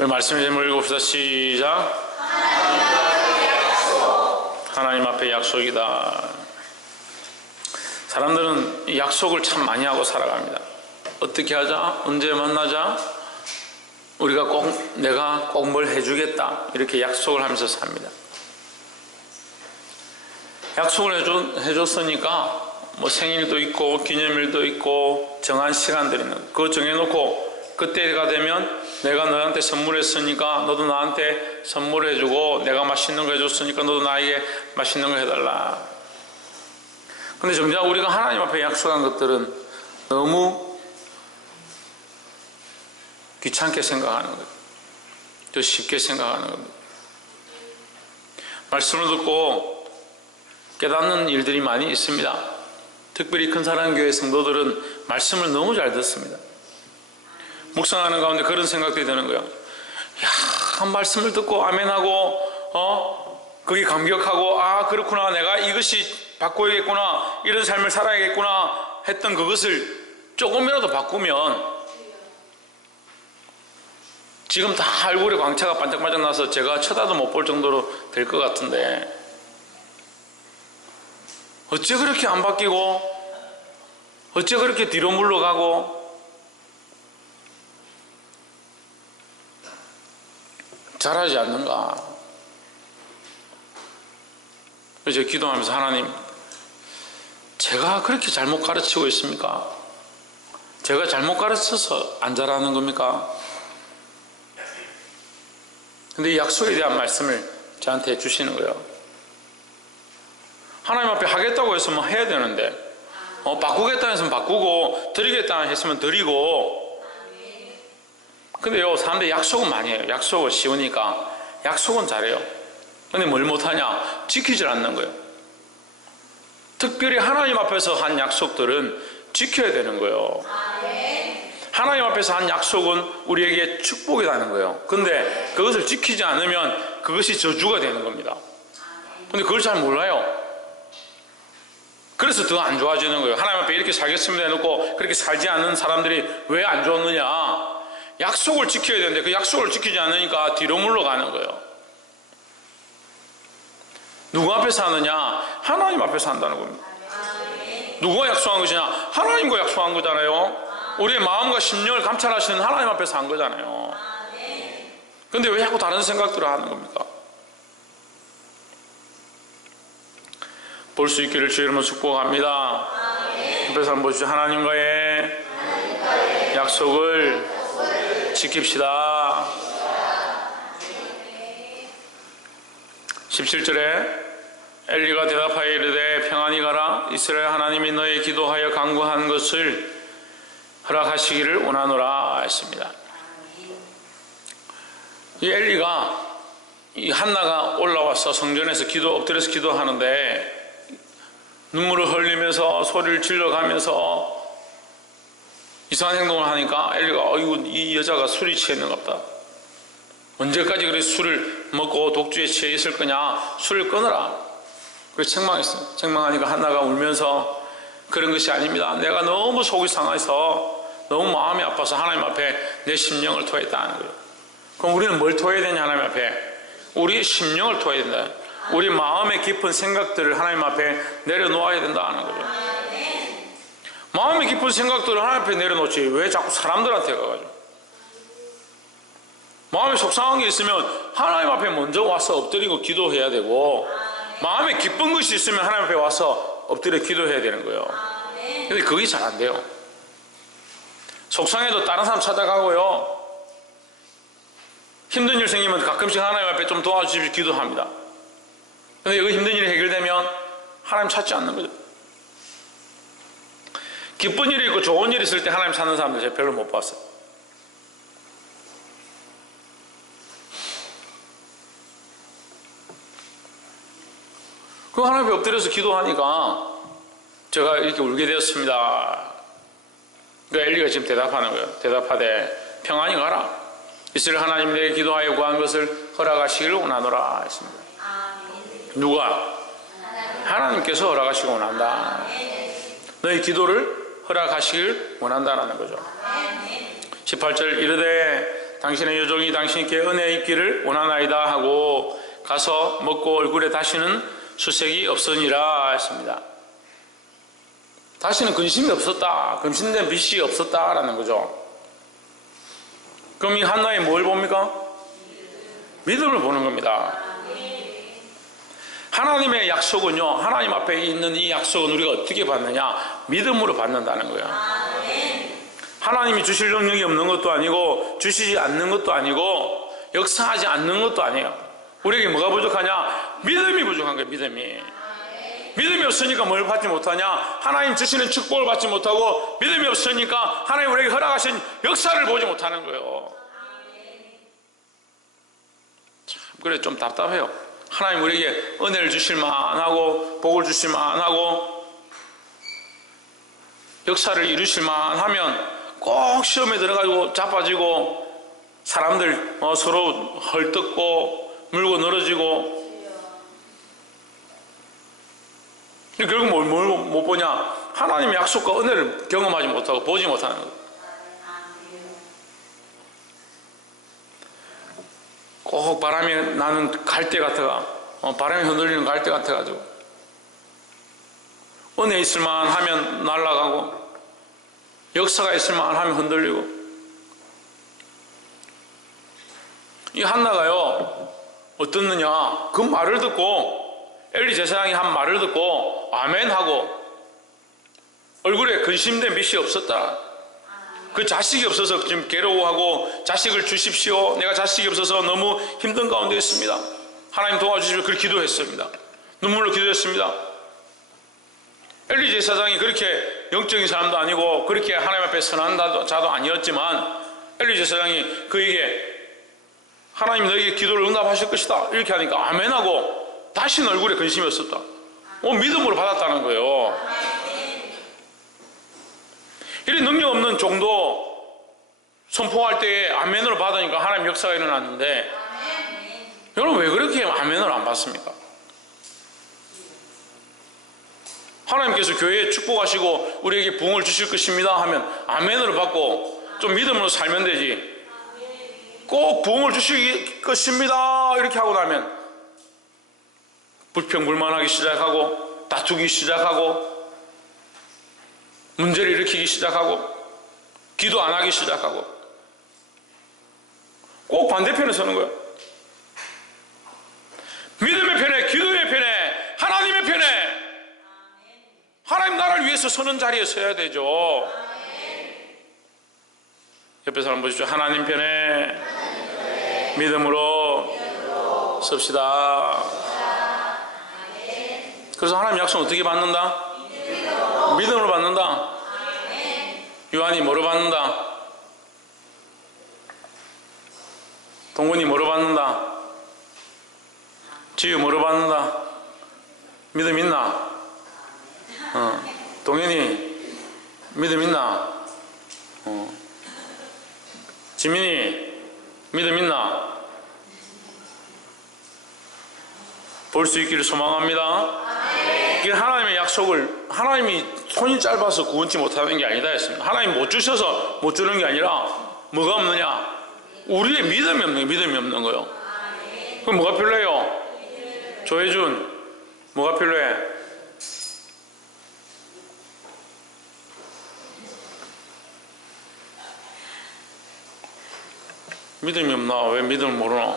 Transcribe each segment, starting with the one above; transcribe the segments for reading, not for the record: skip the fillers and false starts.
우리 말씀의 제목을 읽읍시다. 시작. 하나님 앞에 약속이다. 사람들은 이 약속을 참 많이 하고 살아갑니다. 어떻게 하자? 언제 만나자? 내가 꼭 뭘 해주겠다. 이렇게 약속을 하면서 삽니다. 약속을 해줬으니까 뭐 생일도 있고 기념일도 있고 정한 시간들이 있는 그거 정해놓고 그때가 되면 내가 너한테 선물했으니까 너도 나한테 선물해주고 내가 맛있는 거 해줬으니까 너도 나에게 맛있는 거 해달라. 근데 정작 우리가 하나님 앞에 약속한 것들은 너무 귀찮게 생각하는 거예요. 또 쉽게 생각하는 겁니다. 말씀을 듣고 깨닫는 일들이 많이 있습니다. 특별히 큰 사랑교회 성도들은 말씀을 너무 잘 듣습니다. 묵상하는 가운데 그런 생각들이 드는 거예요. 야, 말씀을 듣고 아멘하고 거기 감격하고 아 그렇구나 내가 이것이 바꿔야겠구나 이런 삶을 살아야겠구나 했던 그것을 조금이라도 바꾸면 지금 다 얼굴에 광채가 반짝반짝 나서 제가 쳐다도 못 볼 정도로 될 것 같은데 어째 그렇게 안 바뀌고 어째 그렇게 뒤로 물러가고 잘하지 않는가. 그래서 제가 기도하면서 하나님 제가 그렇게 잘못 가르치고 있습니까? 제가 잘못 가르쳐서 안 잘하는 겁니까? 근데 이 약속에 대한 말씀을 저한테 주시는 거예요. 하나님 앞에 하겠다고 했으면 해야 되는데 바꾸겠다 했으면 바꾸고 드리겠다 했으면 드리고 근데요 사람들이 약속은 많이 해요. 약속은 쉬우니까 약속은 잘해요. 근데 뭘 못하냐? 지키질 않는 거예요. 특별히 하나님 앞에서 한 약속들은 지켜야 되는 거예요. 하나님 앞에서 한 약속은 우리에게 축복이라는 거예요. 근데 그것을 지키지 않으면 그것이 저주가 되는 겁니다. 근데 그걸 잘 몰라요. 그래서 더 안 좋아지는 거예요. 하나님 앞에 이렇게 살겠습니다 해놓고 그렇게 살지 않는 사람들이 왜 안 좋았느냐? 약속을 지켜야 되는데 그 약속을 지키지 않으니까 뒤로 물러가는 거예요. 누구 앞에서 하느냐? 하나님 앞에서 한다는 겁니다. 누구가 약속한 것이냐? 하나님과 약속한 거잖아요. 우리의 마음과 심령을 감찰하시는 하나님 앞에서 한 거잖아요. 근데 왜 자꾸 다른 생각들을 하는 겁니까? 볼 수 있기를 주의 이름으로 축복합니다. 앞에서 한번 보시죠. 하나님과의 약속을 지킵시다. 17절에 엘리가 대답하여 이르되 평안히 가라. 이스라엘 하나님이 너의 기도하여 간구한 것을 허락하시기를 원하노라 했습니다. 이 엘리가 이 한나가 올라와서 성전에서 엎드려서 기도하는데 눈물을 흘리면서 소리를 질러가면서 이상한 행동을 하니까 엘리가 이 여자가 술이 취해 있는갑다. 언제까지 그렇게 술을 먹고 독주에 취해 있을 거냐? 술을 끊어라. 그래서 책망했어요. 책망하니까 한나가 울면서 그런 것이 아닙니다. 내가 너무 속이 상해서 너무 마음이 아파서 하나님 앞에 내 심령을 토했다는 거예요. 그럼 우리는 뭘 토해야 되냐? 하나님 앞에 우리의 심령을 토해야 된다. 우리 마음의 깊은 생각들을 하나님 앞에 내려놓아야 된다는 거죠. 마음의 깊은 생각들을 하나님 앞에 내려놓지 왜 자꾸 사람들한테 가가지고 마음에 속상한 게 있으면 하나님 앞에 먼저 와서 엎드리고 기도해야 되고 마음에 기쁜 것이 있으면 하나님 앞에 와서 엎드려 기도해야 되는 거예요. 근데 그게 잘 안 돼요. 속상해도 다른 사람 찾아가고요. 힘든 일 생기면 가끔씩 하나님 앞에 좀 도와주십시오 기도합니다. 근데 여기 힘든 일이 해결되면 하나님 찾지 않는 거죠. 기쁜 일이 있고 좋은 일이 있을 때 하나님 찾는 사람들 제가 별로 못 봤어요. 그 하나님 앞에 엎드려서 기도하니까 제가 이렇게 울게 되었습니다. 그러니까 엘리가 지금 대답하는 거예요. 대답하되 평안히 가라. 이스라엘 하나님 내게 기도하여 구한 것을 허락하시기를 원하노라 했습니다. 누가? 하나님께서 허락하시기 원한다. 너희 기도를 허락하시길 원한다는 거죠. 18절 이르되 당신의 여종이 당신께 은혜 입기를 원하나이다 하고 가서 먹고 얼굴에 다시는 수색이 없으니라 했습니다. 다시는 근심이 없었다, 근심된 빛이 없었다라는 거죠. 그럼 이 한나의 뭘 봅니까? 믿음을 보는 겁니다. 하나님의 약속은요, 하나님 앞에 있는 이 약속은 우리가 어떻게 받느냐? 믿음으로 받는다는 거예요. 하나님이 주실 능력이 없는 것도 아니고 주시지 않는 것도 아니고 역사하지 않는 것도 아니에요. 우리에게 뭐가 부족하냐? 믿음이 부족한 거예요. 믿음이 없으니까 뭘 받지 못하냐? 하나님 주시는 축복을 받지 못하고, 믿음이 없으니까 하나님 우리에게 허락하신 역사를 보지 못하는 거예요. 참, 그래 좀 답답해요. 하나님 우리에게 은혜를 주실 만하고 복을 주실 만하고 역사를 이루실 만하면 꼭 시험에 들어가지고 자빠지고 사람들 서로 헐뜯고 물고 늘어지고, 결국 뭘 못 보냐? 하나님의 약속과 은혜를 경험하지 못하고 보지 못하는 거예요. 꼭 바람이 나는 갈대 같아가, 바람이 흔들리는 갈대 같아가지고 은혜 있을만 하면 날아가고 역사가 있을만 하면 흔들리고. 이 한나가요 어떻느냐, 그 말을 듣고, 엘리 제사장이 한 말을 듣고 아멘 하고 얼굴에 근심된 빛이 없었다. 그 자식이 없어서 지금 괴로워하고 자식을 주십시오, 내가 자식이 없어서 너무 힘든 가운데 있습니다, 하나님 도와주십시오, 그렇게 기도했습니다. 눈물로 기도했습니다. 엘리 제사장이 그렇게 영적인 사람도 아니고 그렇게 하나님 앞에 선한 자도 아니었지만, 엘리 제사장이 그에게 하나님 너에게 기도를 응답하실 것이다 이렇게 하니까 아멘하고 다시는 얼굴에 근심이 없었다. 믿음으로 받았다는 거예요. 이런 능력 없는 종도 선포할 때에 아멘으로 받으니까 하나님 역사가 일어났는데, 여러분 왜 그렇게 아멘을 안 받습니까? 하나님께서 교회에 축복하시고 우리에게 부흥을 주실 것입니다 하면 아멘으로 받고 좀 믿음으로 살면 되지, 꼭 부흥을 주실 것입니다 이렇게 하고 나면 불평불만하기 시작하고 다투기 시작하고 문제를 일으키기 시작하고 기도 안 하기 시작하고, 꼭 반대편에 서는 거예요. 믿음의 편에, 기도의 편에, 하나님의 편에, 하나님 나라를 위해서 서는 자리에 서야 되죠. 옆에 사람 보십시오. 하나님 편에 믿음으로 섭시다. 그래서 하나님 약속 어떻게 받는다? 믿음으로 받는다. 요한이 뭐로 받는다? 동근이 뭐로 받는다? 지유 뭐로 받는다? 믿음 있나? 동현이 믿음 있나? 지민이 믿음 있나? 볼 수 있기를 소망합니다. 이게 하나님의 약속을, 하나님이 손이 짧아서 구원치 못하는 게 아니다 했습니다. 하나님 못 주셔서 못 주는 게 아니라 뭐가 없느냐? 우리의 믿음이 없는 거예요. 그럼 뭐가 필요해요? 조혜준 뭐가 필요해? 믿음이 없나? 왜 믿음을 모르나?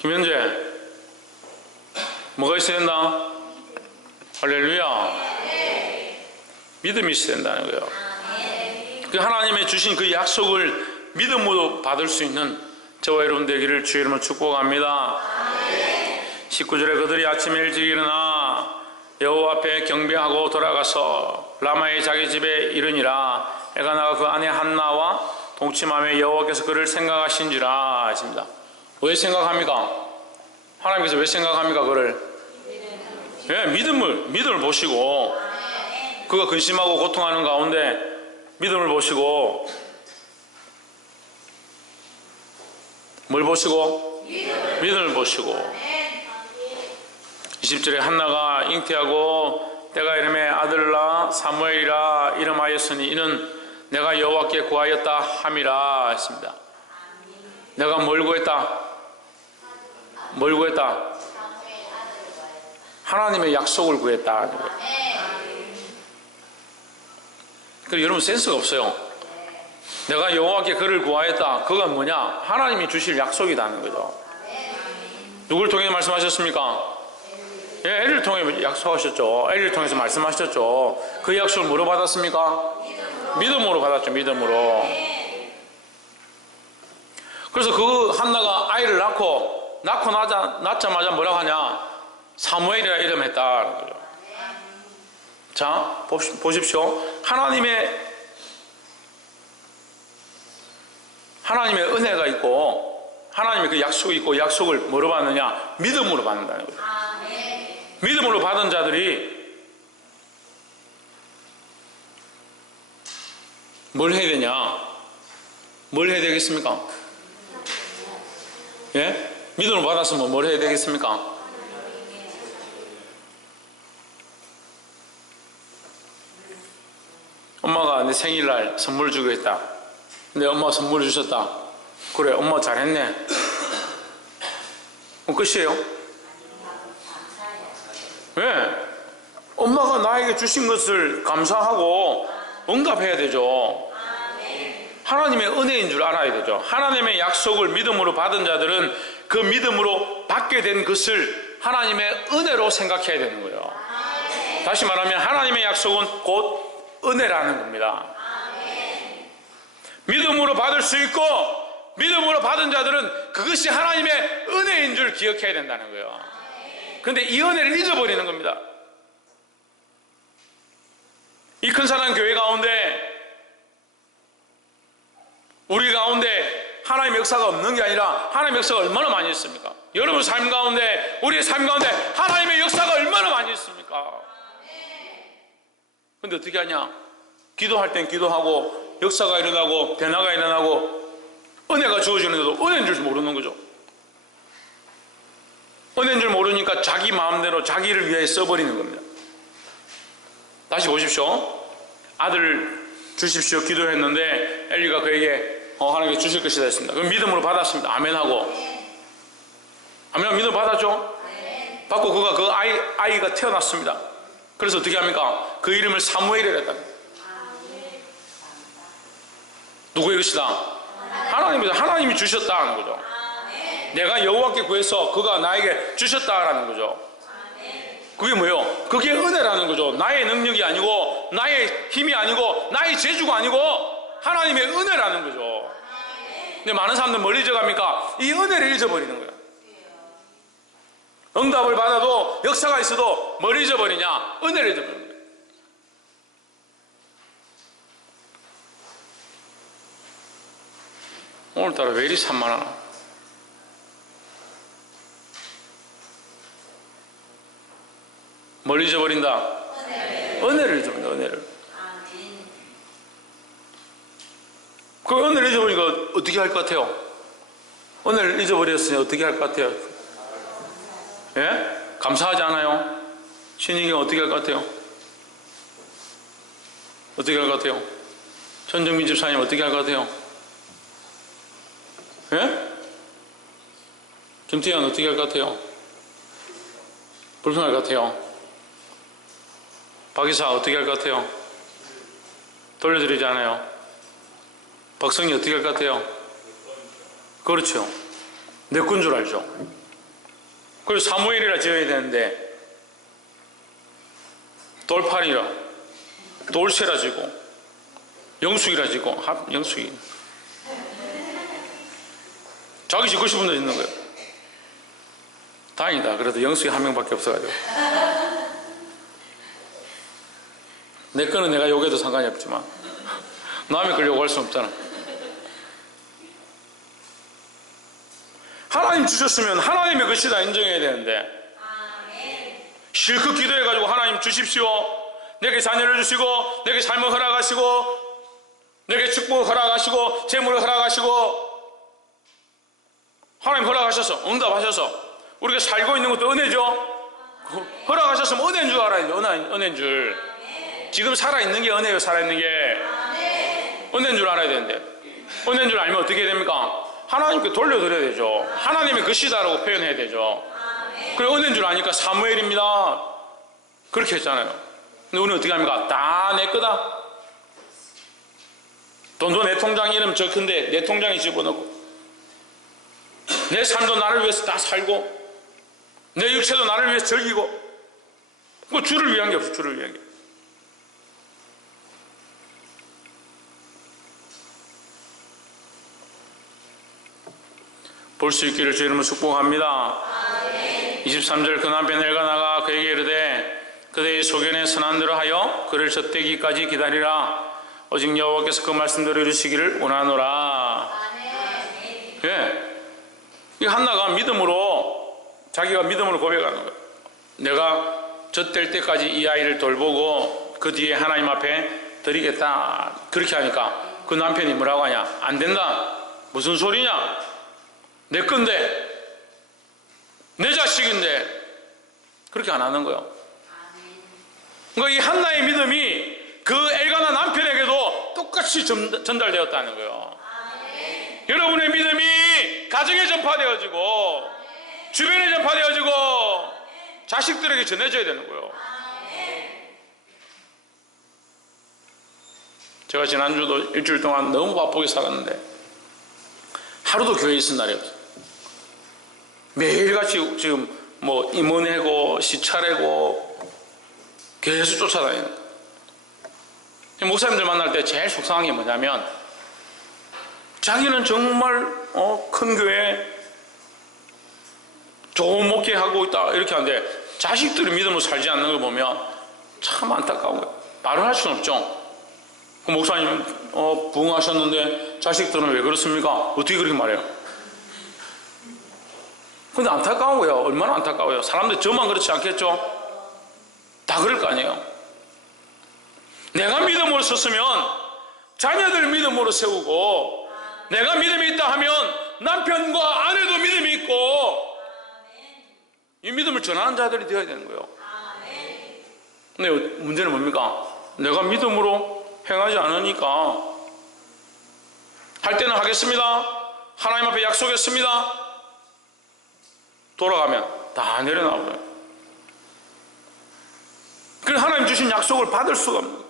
김현재 뭐가 있어야 된다? 할렐루야. 믿음이 있어야 된다는 거예요. 그 하나님의 주신 그 약속을 믿음으로 받을 수 있는 저와 여러분 되기를 주의 이름으로 축복합니다. 19절에 그들이 아침에 일찍 일어나 여호와 앞에 경배하고 돌아가서 라마의 자기 집에 이르니라. 애가 나가 그 아내 한나와 동침하며 여호와께서 그를 생각하신지라 하십니다. 왜 생각합니까? 하나님께서 왜 생각합니까? 그를 믿음을 보시고, 그가 근심하고 고통하는 가운데 믿음을 보시고, 뭘 보시고? 믿음을 보시고. 20절에 한나가 잉태하고 때가 이름에 아들을 낳아 사무엘이라 이름하였으니 이는 내가 여호와께 구하였다 함이라 했습니다. 내가 뭘 구했다? 뭘 구했다? 하나님의 약속을 구했다. 그리고 여러분 센스가 없어요. 내가 여호와께 그를 구하였다. 그건 뭐냐? 하나님이 주실 약속이라는 거죠. 누굴 통해 말씀하셨습니까? 예, 엘리를 통해 약속하셨죠. 엘리를 통해서 말씀하셨죠. 그 약속을 뭐로 받았습니까? 믿음으로 받았죠. 믿음으로. 그래서 그 한나가 아이를 낳고 낳자마자 뭐라고 하냐? 사무엘이라 이름했다는 거죠. 자, 보십시오. 하나님의 은혜가 있고 하나님의 그 약속이 있고, 약속을 뭐로 받느냐? 믿음으로 받는다는 거죠. 믿음으로 받은 자들이 뭘 해야 되냐? 뭘 해야 되겠습니까? 예? 믿음으로 받았으면 뭘 해야 되겠습니까? 엄마가 내 생일날 선물 주고 했다. 근데 엄마가 선물을 주셨다. 그래, 엄마 잘했네. 끝이에요? 왜? 엄마가 나에게 주신 것을 감사하고 응답해야 되죠. 하나님의 은혜인 줄 알아야 되죠. 하나님의 약속을 믿음으로 받은 자들은 그 믿음으로 받게 된 것을 하나님의 은혜로 생각해야 되는 거예요. 다시 말하면 하나님의 약속은 곧 은혜라는 겁니다. 믿음으로 받을 수 있고 믿음으로 받은 자들은 그것이 하나님의 은혜인 줄 기억해야 된다는 거예요. 그런데 이 은혜를 잊어버리는 겁니다. 이 큰 사랑 교회 가운데 우리 가운데 하나님의 역사가 없는 게 아니라 하나님의 역사가 얼마나 많이 있습니까? 여러분 삶 가운데, 우리의 삶 가운데 하나님의 역사가 얼마나 많이 있습니까? 근데 어떻게 하냐? 기도할 땐 기도하고 역사가 일어나고 변화가 일어나고 은혜가 주어지는데도 은혜인 줄 모르는 거죠. 은혜인 줄 모르니까 자기 마음대로 자기를 위해 써버리는 겁니다. 다시 보십시오. 아들 주십시오 기도했는데 엘리가 그에게 하나님께 주실 것이다 했습니다. 그럼 믿음으로 받았습니다. 아멘하고. 아멘. 믿음 받았죠? 받고 그가 그 아이가 태어났습니다. 그래서 어떻게 합니까? 그 이름을 사무엘이라 했다. 누구의 것이다? 하나님이다. 하나님이 주셨다는 거죠. 내가 여호와께 구해서 그가 나에게 주셨다라는 거죠. 그게 뭐예요? 그게 은혜라는 거죠. 나의 능력이 아니고 나의 힘이 아니고 나의 재주가 아니고 하나님의 은혜라는 거죠. 근데 많은 사람들은 뭘 잊어갑니까? 이 은혜를 잊어버리는 거예요. 응답을 받아도 역사가 있어도 뭘 잊어버리냐? 은혜를 잊어버리는 거예요. 오늘따라 왜 이리 산만하나? 뭘 잊어버린다? 은혜를 잊어버린다. 은혜를. 그 은혜를 잊어버리니까 어떻게 할 것 같아요? 은혜를 잊어버렸으니 어떻게 할 것 같아요? 예? 감사하지 않아요? 신이경 어떻게 할 것 같아요? 어떻게 할 것 같아요? 전정민 집사님 어떻게 할 것 같아요? 예? 김태현 어떻게 할 것 같아요? 불편할 것 같아요? 박이사 어떻게 할 것 같아요? 돌려드리지 않아요? 박성희 어떻게 할 것 같아요? 그렇죠. 내 건 줄 알죠. 그리고 사무엘이라 지어야 되는데 돌팔이라 돌쇠라 지고 영숙이라 지고 영숙이 자기 짓고 싶은 데 짓는 거예요. 다행이다. 그래도 영숙이 한 명밖에 없어가지고 내 거는 내가 욕해도 상관이 없지만 남의 걸 욕할 수는 없잖아. 하나님 주셨으면 하나님의 것이다 인정해야 되는데 실컷 기도해가지고 하나님 주십시오, 내게 자녀를 주시고 내게 삶을 허락하시고 내게 축복을 허락하시고 재물을 허락하시고 하나님 허락하셔서 응답하셔서 우리가 살고 있는 것도 은혜죠. 허락하셨으면 은혜인 줄 알아야죠. 은혜인 줄. 지금 살아있는 게 은혜예요. 살아있는 게 은혜인 줄 알아야 되는데, 은혜인 줄 알면 어떻게 해야 됩니까? 하나님께 돌려드려야 되죠. 하나님의 것이다라고 표현해야 되죠. 그리고 은혜인 줄 아니까 사무엘입니다 그렇게 했잖아요. 근데 우리는 어떻게 합니까? 다 내 거다. 돈도 내 통장 이름 적은데 내 통장에 집어넣고, 내 삶도 나를 위해서 다 살고, 내 육체도 나를 위해서 즐기고, 뭐 주를 위한 게 없어. 주를 위한 게. 볼 수 있기를 주 이름으로 축복합니다. 23절 그 남편 엘가나가 그에게 이르되 그대의 소견에 선한 대로 하여 그를 젖대기까지 기다리라. 오직 여호와께서 그 말씀대로 이루시기를 원하노라. 예, 이 한나가 믿음으로, 자기가 믿음으로 고백하는 거예요. 내가 젖될 때까지 이 아이를 돌보고 그 뒤에 하나님 앞에 드리겠다. 그렇게 하니까 그 남편이 뭐라고 하냐? 안 된다. 무슨 소리냐? 내 건데, 내 자식인데. 그렇게 안 하는 거예요. 그러니까 이 한나의 믿음이 그 엘가나 남편에게도 똑같이 전달되었다는 거예요. 여러분의 믿음이 가정에 전파되어지고, 주변에 전파되어지고, 자식들에게 전해져야 되는 거예요. 제가 지난주도 일주일 동안 너무 바쁘게 살았는데 하루도 교회에 있은 날이 없어요. 매일같이 지금 뭐 임원회고 시차례고 계속 쫓아다니는 거예요. 목사님들 만날 때 제일 속상한 게 뭐냐면, 자기는 정말 큰 교회 좋은 목회하고 있다 이렇게 하는데 자식들이 믿음으로 살지 않는 걸 보면 참 안타까운 거예요. 말을 할 수는 없죠. 그 목사님 부흥하셨는데 자식들은 왜 그렇습니까? 어떻게 그렇게 말해요? 근데 안타까운 거예요. 얼마나 안타까워요. 사람들 저만 그렇지 않겠죠? 다 그럴 거 아니에요. 내가 믿음으로 섰으면 자녀들 믿음으로 세우고, 내가 믿음이 있다 하면 남편과 아내도 믿음이 있고, 이 믿음을 전하는 자들이 되어야 되는 거예요. 근데 문제는 뭡니까? 내가 믿음으로 행하지 않으니까, 할 때는 하겠습니다, 하나님 앞에 약속했습니다, 돌아가면 다 내려놔버려요. 그래서 하나님 주신 약속을 받을 수가 없는 거예요.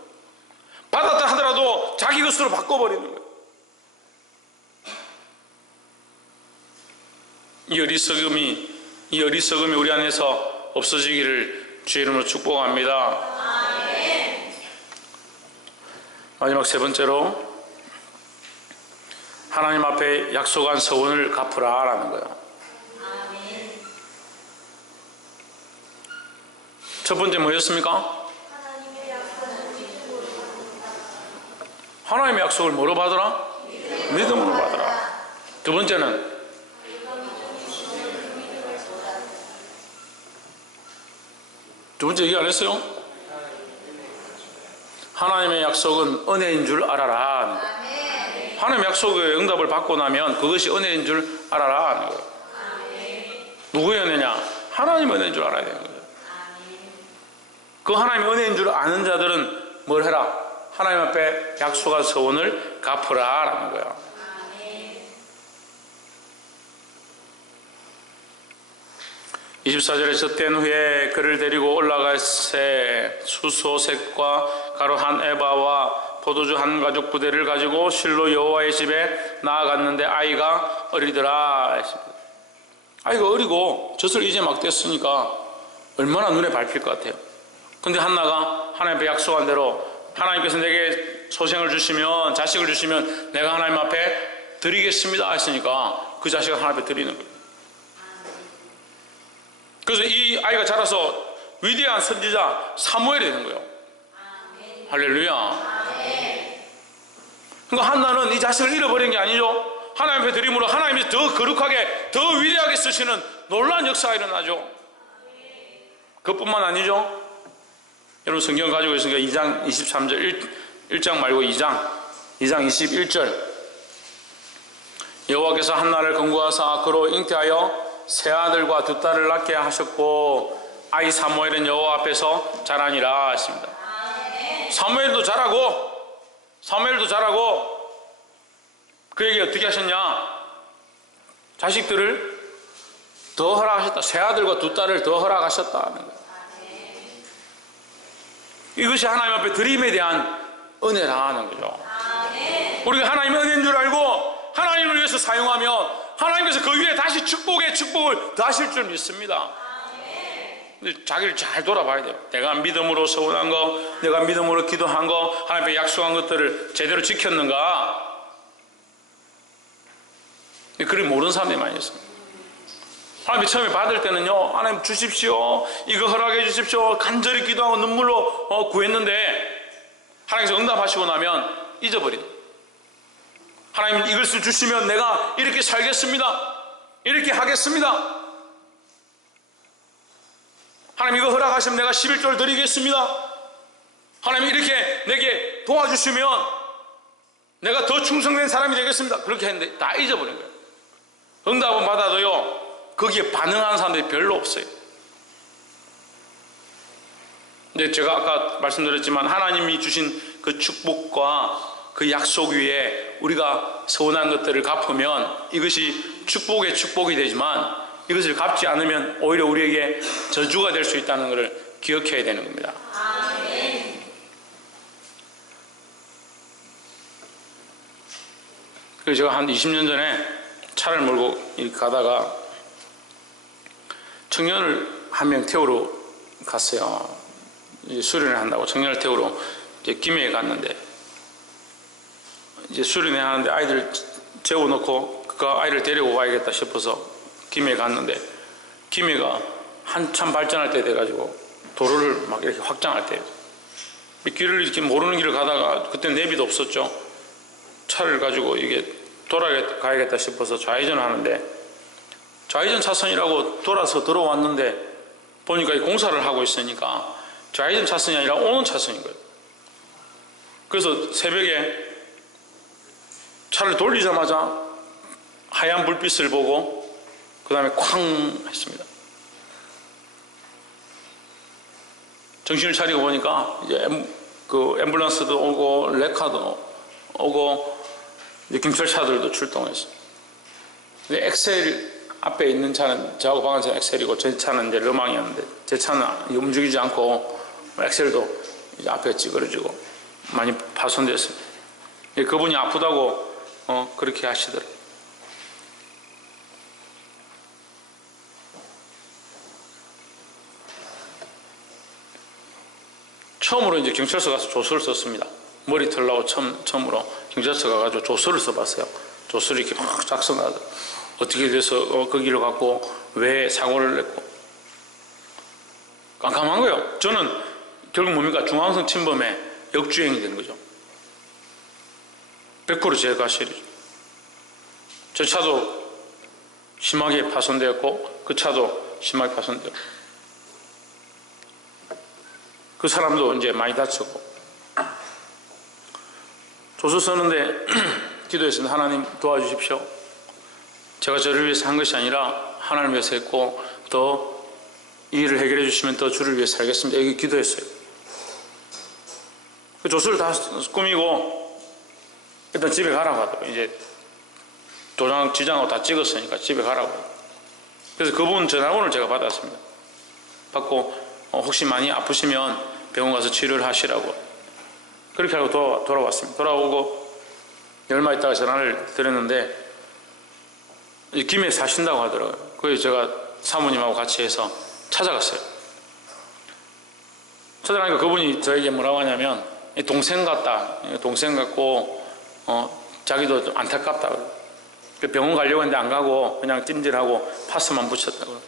받았다 하더라도 자기 것으로 바꿔버리는 거예요. 이 어리석음이 우리 안에서 없어지기를 주의 이름으로 축복합니다. 마지막 세 번째로, 하나님 앞에 약속한 서원을 갚으라 라는 거예요. 첫 번째 뭐였습니까? 하나님의 약속을 뭐로 받으라? 믿음으로 받으라. 두 번째는 얘기 안 했어요? 하나님의 약속은 은혜인 줄 알아라. 하나님의 약속의 응답을 받고 나면 그것이 은혜인 줄 알아라. 누구의 은혜냐? 하나님의 은혜인 줄 알아야 되는 거예요. 그 하나님의 은혜인 줄 아는 자들은 뭘 해라? 하나님 앞에 약속한 서원을 갚으라 라는 거야. 24절에 젖된 후에 그를 데리고 올라갈새 수소색과 가루 한 에바와 포도주 한 가죽 부대를 가지고 실로 여호와의 집에 나아갔는데 아이가 어리더라. 아이가 어리고 젖을 이제 막 뗐으니까 얼마나 눈에 밟힐 것 같아요. 근데 한나가 하나님 앞에 약속한 대로, 하나님께서 내게 소생을 주시면, 자식을 주시면 내가 하나님 앞에 드리겠습니다 했으니까 그 자식을 하나님 앞에 드리는 거예요. 그래서 이 아이가 자라서 위대한 선지자 사무엘이 되는 거예요. 할렐루야. 그러니까 한나는 이 자식을 잃어버린 게 아니죠. 하나님 앞에 드림으로 하나님이 더 거룩하게, 더 위대하게 쓰시는 놀라운 역사가 일어나죠. 그것뿐만 아니죠. 여러분 성경 가지고 있으니까 2장 23절, 1장 말고 2장 21절. 여호와께서 한나를 건구하사 그로 잉태하여 세 아들과 두 딸을 낳게 하셨고 아이 사무엘은 여호와 앞에서 자라니라 하십니다. 사무엘도 자라고 그에게 어떻게 하셨냐? 자식들을 더 허락하셨다. 세 아들과 두 딸을 더 허락하셨다는 거예요. 이것이 하나님 앞에 드림에 대한 은혜라는 거죠. 우리가 하나님의 은혜인 줄 알고 하나님을 위해서 사용하면 하나님께서 그 위에 다시 축복의 축복을 더하실 줄 믿습니다. 근데 자기를 잘 돌아봐야 돼요. 내가 믿음으로 서원한 거, 내가 믿음으로 기도한 거, 하나님께 약속한 것들을 제대로 지켰는가? 그걸 모르는 사람들이 많이 있습니다. 하나님이 처음에 받을 때는요, 하나님 주십시오, 이거 허락해 주십시오, 간절히 기도하고 눈물로 구했는데 하나님께서 응답하시고 나면 잊어버린다. 하나님 이것을 주시면 내가 이렇게 살겠습니다, 이렇게 하겠습니다, 하나님 이거 허락하시면 내가 11조를 드리겠습니다, 하나님 이렇게 내게 도와주시면 내가 더 충성된 사람이 되겠습니다, 그렇게 했는데 다 잊어버린 거예요. 응답은 받아도요, 거기에 반응하는 사람들이 별로 없어요. 근데 제가 아까 말씀드렸지만 하나님이 주신 그 축복과 그 약속 위에 우리가 서원한 것들을 갚으면 이것이 축복의 축복이 되지만 이것을 갚지 않으면 오히려 우리에게 저주가 될 수 있다는 것을 기억해야 되는 겁니다. 아멘. 그래서 제가 한 20년 전에 차를 몰고 이렇게 가다가 청년을 한 명 태우러 갔어요. 이제 수련회 한다고 청년을 태우러 이제 김해에 갔는데, 이제 수련회 하는데 아이들 재워놓고 그 아이를 데리고 와야겠다 싶어서 김해에 갔는데, 김해가 한참 발전할 때 돼가지고 도로를 막 이렇게 확장할 때 길을 이렇게 모르는 길을 가다가, 그때 내비도 없었죠. 차를 가지고 이게 돌아가야겠다 싶어서 좌회전 하는데, 좌회전 차선이라고 돌아서 들어왔는데 보니까 공사를 하고 있으니까 좌회전 차선이 아니라 오는 차선인 거예요. 그래서 새벽에 차를 돌리자마자 하얀 불빛을 보고 그 다음에 쾅 했습니다. 정신을 차리고 보니까 이제 그 앰뷸런스도 오고 레카도 오고 이제 경찰차들도 출동했어요. 근데 엑셀 앞에 있는 차는 저하고 방한차는 엑셀이고 제 차는 이제 르망이었는데, 제 차는 움직이지 않고 엑셀도 이제 앞에 찌그러지고 많이 파손됐어요. 그분이 아프다고 그렇게 하시더라고요. 처음으로 이제 경찰서 가서 조서를 썼습니다. 머리 털라고 처음으로 경찰서 가가지고 조서를 써봤어요. 조서를 이렇게 막 작성하고 어떻게 돼서 거기를 갖고 왜 사고를 냈고, 깜깜한 거예요. 저는 결국 뭡니까? 중앙선 침범에 역주행이 된 거죠. 100% 제가 실이죠. 저 차도 심하게 파손되었고 그 차도 심하게 파손되었고 그 사람도 이제 많이 다쳤고. 조서 쓰는데 기도했습니다. 하나님 도와주십시오. 제가 저를 위해서 한 것이 아니라 하나님을 위해서 했고, 더 이 일을 해결해 주시면 더 주를 위해서 살겠습니다. 여기 기도했어요. 그 조서를 다 꾸미고 일단 집에 가라고 하더라고요. 이제 도장 지장하고 다 찍었으니까 집에 가라고. 그래서 그분 전화번호를 제가 받았습니다. 받고 혹시 많이 아프시면 병원 가서 치료를 하시라고. 그렇게 하고 돌아왔습니다. 돌아오고 얼마 있다가 전화를 드렸는데 김해에 사신다고 하더라고요. 그래서 제가 사모님하고 같이 해서 찾아갔어요. 찾아가니까 그분이 저에게 뭐라고 하냐면 동생 같다, 동생 같고 자기도 좀 안타깝다. 병원 가려고 했는데 안 가고 그냥 찜질하고 파스만 붙였다고.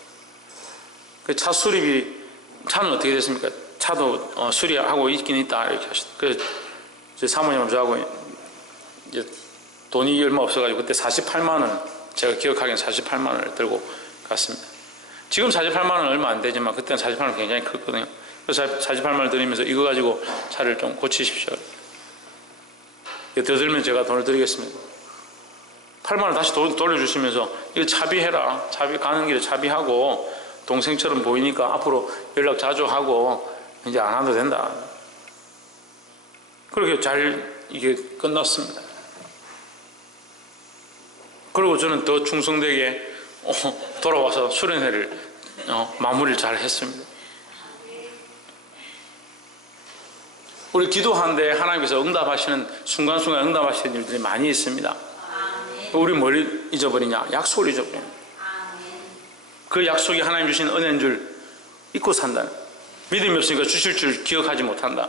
그 차 수리비, 차는 어떻게 됐습니까? 차도 수리하고 있긴 있다 이렇게 하시더라고요. 그래서 제 사모님하고 저하고 이제 돈이 얼마 없어가지고 그때 48만 원, 제가 기억하기엔 48만 원을 들고 갔습니다. 지금 48만 원 얼마 안 되지만 그때는 48만 원 굉장히 컸거든요. 그래서 48만 원을 드리면서 이거 가지고 차를 좀 고치십시오. 더 들면 제가 돈을 드리겠습니다. 8만 원 다시 돌려주시면서 이거 차비해라. 차비 가는 길에 차비하고 동생처럼 보이니까 앞으로 연락 자주 하고 이제 안 와도 된다. 그렇게 잘 이게 끝났습니다. 그리고 저는 더 충성되게 돌아와서 수련회를 마무리를 잘 했습니다. 우리 기도하는데 하나님께서 응답하시는 순간순간 응답하시는 일들이 많이 있습니다. 우리 뭘 잊어버리냐? 약속을 잊어버립니다. 그 약속이 하나님 주신 은혜인 줄 잊고 산다. 믿음이 없으니까 주실 줄 기억하지 못한다.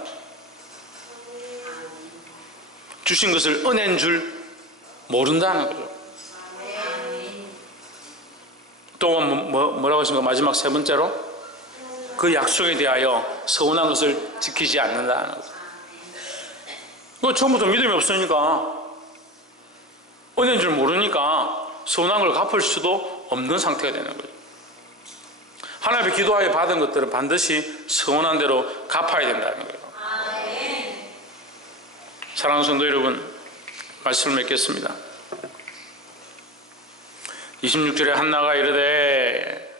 주신 것을 은혜인 줄 모른다는 거죠. 또 뭐라고 했습니까? 마지막 세 번째로 그 약속에 대하여 서운한 것을 지키지 않는다는 거죠. 처음부터 믿음이 없으니까 은혜인 줄 모르니까 서운한 걸 갚을 수도 없는 상태가 되는 거죠. 하나님의 기도하여 받은 것들은 반드시 서운한 대로 갚아야 된다는 거예요. 사랑하는 성도 여러분, 말씀을 맺겠습니다. 26절에 한나가 이르되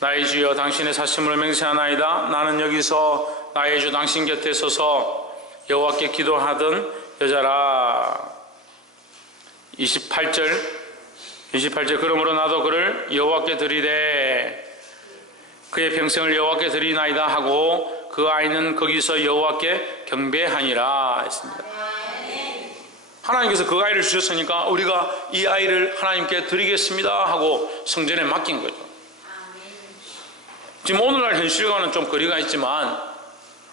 나의 주여 당신의 사심으로 맹세하나이다. 나는 여기서 나의 주 당신 곁에 서서 여호와께 기도하던 여자라. 28절 그러므로 나도 그를 여호와께 드리되 그의 평생을 여호와께 드리나이다 하고 그 아이는 거기서 여호와께 경배하니라 했습니다. 하나님께서 그 아이를 주셨으니까 우리가 이 아이를 하나님께 드리겠습니다 하고 성전에 맡긴 거죠. 지금 오늘날 현실과는 좀 거리가 있지만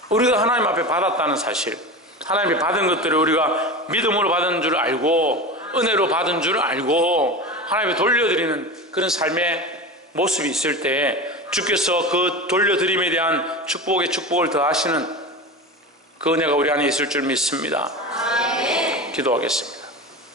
우리가 하나님 앞에 받았다는 사실, 하나님이 받은 것들을 우리가 믿음으로 받은 줄 알고 은혜로 받은 줄 알고 하나님께 돌려드리는 그런 삶의 모습이 있을 때 주께서 그 돌려드림에 대한 축복에 축복을 더하시는 그 은혜가 우리 안에 있을 줄 믿습니다. 기도하겠습니다.